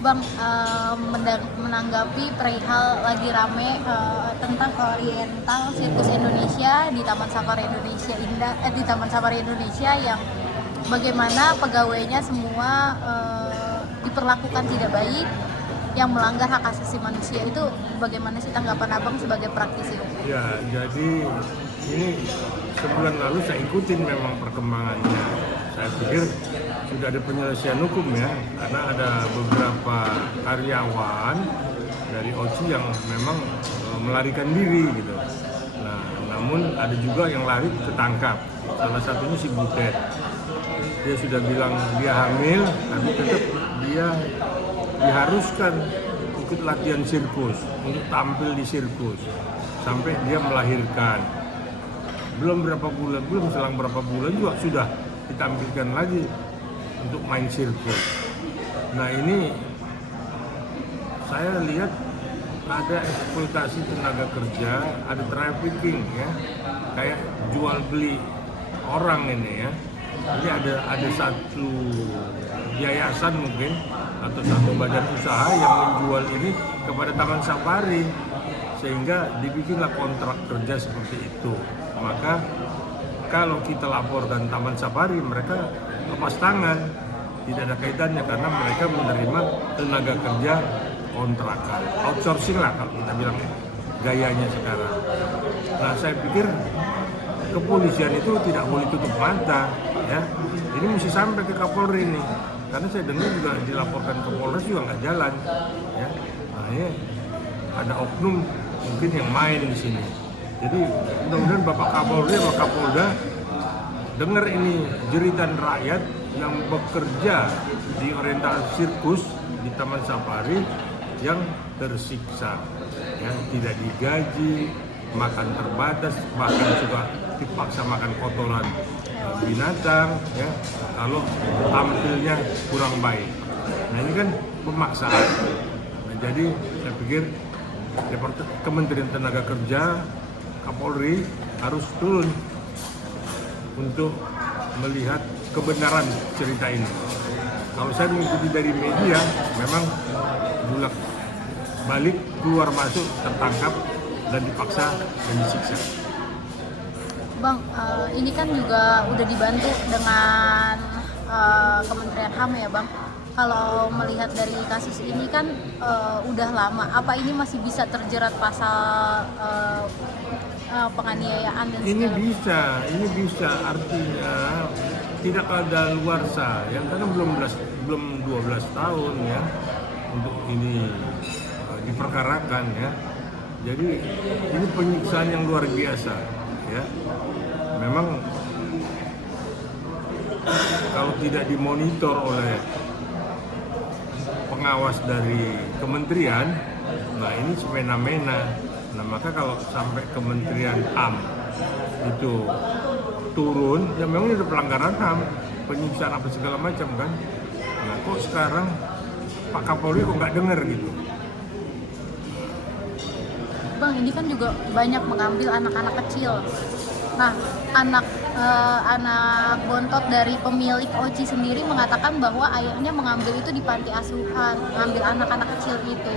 Bang, menanggapi perihal lagi rame tentang Oriental Sirkus Indonesia di Taman Safari Indonesia di Taman Safari Indonesia yang bagaimana pegawainya semua diperlakukan tidak baik, yang melanggar hak asasi manusia. Itu bagaimana sih tanggapan Abang sebagai praktisi? Ya, jadi ini sebulan lalu saya ikutin memang perkembangannya. Saya pikir sudah ada penyelesaian hukum ya, karena ada beberapa karyawan dari OCI yang memang melarikan diri gitu. Nah, namun ada juga yang lari ketangkap. Salah satunya si Butet. Dia sudah bilang dia hamil, tapi tetap dia diharuskan ikut latihan sirkus untuk tampil di sirkus sampai dia melahirkan. Belum selang berapa bulan juga sudah ditampilkan lagi untuk main sirkus. Nah, ini saya lihat ada eksploitasi tenaga kerja, ada trafficking ya, kayak jual beli orang ini ya. Jadi ada satu yayasan mungkin atau satu badan usaha yang menjual ini kepada Taman Safari sehingga dibikinlah kontrak kerja seperti itu. Maka kalau kita laporkan Taman Safari, mereka lepas tangan, tidak ada kaitannya karena mereka menerima tenaga kerja kontrakan, outsourcing lah kalau kita bilang gayanya sekarang. Nah, saya pikir kepolisian itu tidak boleh tutup mata ya. Ini mesti sampai ke Kapolri ini, karena saya dengar juga dilaporkan ke Polres juga nggak jalan ya. Nah, ini ada oknum mungkin yang main di sini. Jadi mudah-mudahan Bapak Kapolri sama Kapolda dengar ini jeritan rakyat yang bekerja di Oriental Sirkus di Taman Safari yang tersiksa, ya, tidak digaji, makan terbatas, bahkan juga dipaksa makan kotoran binatang, ya, kalau tampilnya kurang baik. Nah, ini kan pemaksaan. Nah, jadi saya pikir Kementerian Tenaga Kerja, Kapolri harus turun untuk melihat kebenaran cerita ini. Kalau saya mengikuti dari media, memang bolak balik keluar masuk tertangkap dan dipaksa dan disiksa. Bang, ini kan juga udah dibantu dengan Kementerian HAM ya Bang. Kalau melihat dari kasus ini kan udah lama, apa ini masih bisa terjerat pasal penganiayaan dan segala? Ini bisa artinya tidak ada luarsa ya, karena belum 12 tahun ya untuk ini diperkarakan ya. Jadi ini penyiksaan yang luar biasa ya. Memang kalau tidak dimonitor oleh pengawas dari kementerian, nah ini semena-mena. Nah, maka kalau sampai Kementerian HAM itu turun, ya memang itu pelanggaran HAM, penyiksaan apa segala macam kan. Nah, kok sekarang Pak Kapolri kok nggak dengar gitu? Bang, ini kan juga banyak mengambil anak-anak kecil. Nah, anak bontot dari pemilik OCI sendiri mengatakan bahwa ayahnya mengambil itu di panti asuhan, mengambil anak-anak kecil itu.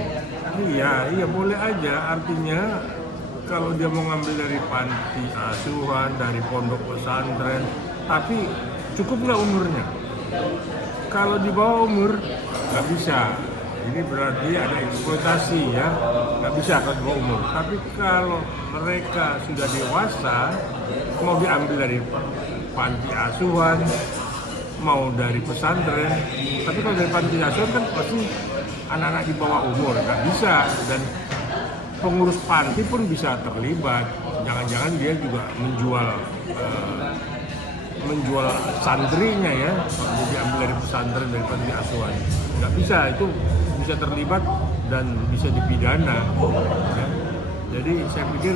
Iya boleh aja. Artinya kalau dia mau ngambil dari panti asuhan, dari pondok pesantren, tapi cukup nggak umurnya? Kalau di bawah umur nggak bisa. Ini berarti ada eksploitasi ya, nggak bisa kalau di bawah umur. Tapi kalau mereka sudah dewasa, mau diambil dari panti asuhan, mau dari pesantren, tapi kalau dari panti asuhan kan pasti anak-anak di bawah umur, nggak bisa. Dan pengurus panti pun bisa terlibat. Jangan-jangan dia juga menjual santrinya ya, kalau diambil dari pesantren, dari panti asuhan, nggak bisa. Itu bisa terlibat dan bisa dipidana ya. Jadi saya pikir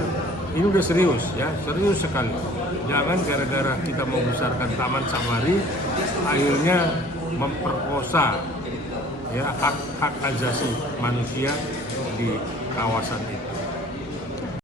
ini udah serius ya, serius sekali. Jangan gara-gara kita mau besarkan Taman Safari akhirnya memperkosa ya hak asasi manusia di kawasan itu.